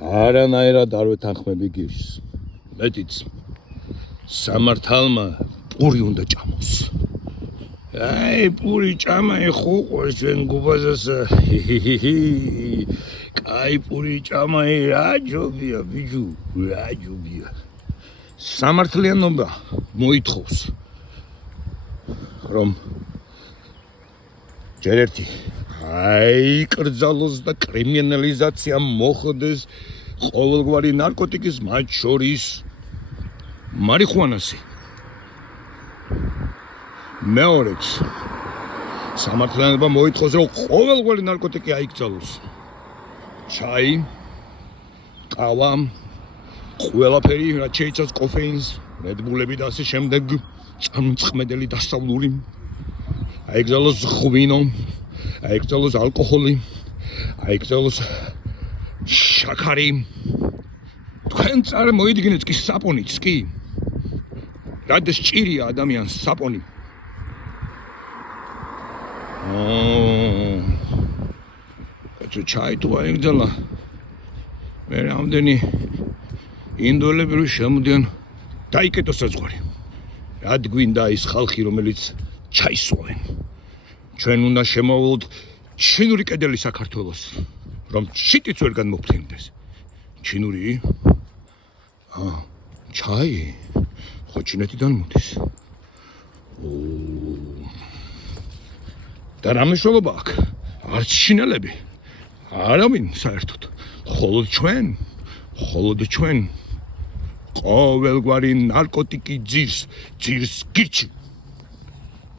არანაირად არ ვეთანხმები გირს. მეტიც სამართალმა პური უნდა ჭამოს. აი, პური ჭამა ეხუყოს ჩვენ გუბაზასა. კაი პური ჭამა რა ჯობია ბიჭო, რა ჯობია. სამართლიანობა მოითხოვს რომ ჯერ ერთი აიკრძალოს და კრიმინალიზაცია მოხდეს ყოველგვარი ნარკოტიკის, მათ შორის მარიხუანასი. მეორეც სამართლიანობა მოითხოვს რომ ყოველგვარი ნარკოტიკი აიკრძალოს. ჩაი, ყავა, ყველაფერი, რაც შეიცავს კოფეინს, რედბულები და ასე შემდეგ, წამწმედელი დასავლური, აიკრძალოს ღვინო, აიკრძალოს ალკოჰოლი, აიკრძალოს შაქარი. თქვენ წარმოიდგინეთ კი საპონიც კი. რადგან ჭირია ადამიანს საპონი. კაცო ჩაი თუ აიგზალა. მე რამდენი ინდოელები რო შემოდიან დაიკეტო საზღვარი. რად გვინდა ის ხალხი რომელიც ჩაისვენ. ჩვენ უნდა შემოვალოთ ჩინური კედელი საქართველოს, რომ შიტიც ვერ განმოფრინდეს. ჩინური? ჩაი. ხო ჩინეთიდან მოდის. და რა მნიშვნელობა აქვს? არც ჩინელები. არავინ საერთოდ. მხოლოდ ჩვენ. ყოველგვარი ნარკოტიკი ძირს გირჩი.